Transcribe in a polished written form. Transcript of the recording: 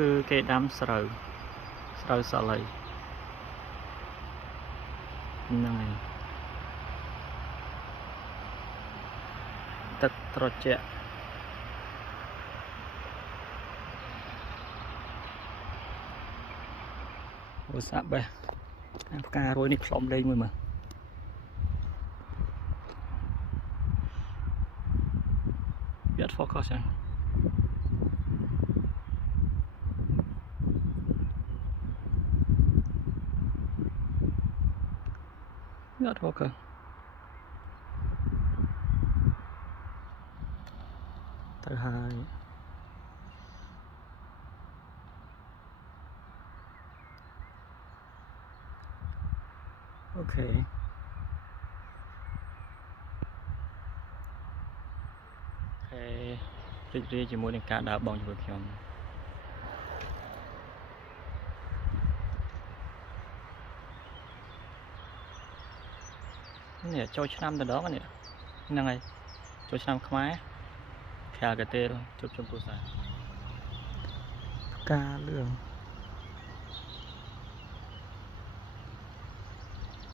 គឺគេដាំស្រូវសលៃហ្នឹងហើយទឹកត្រជាក់ឧស្សាហ៍បេះផ្ការួយនេះផ្លុំលេងមួយមើលវាអត់ focus ហ្នឹងវាអត់ focusទៅហើយអូខេរីករាយជាមួយនឹងការដើរបងជាមួយខ្ញុំនេះចូលឆ្នាំទៅដល់នេះហ្នឹងហើយចូលឆ្នាំខ្មែរខែកាទេជួបជុំគ្រួសារផ្កាលឿង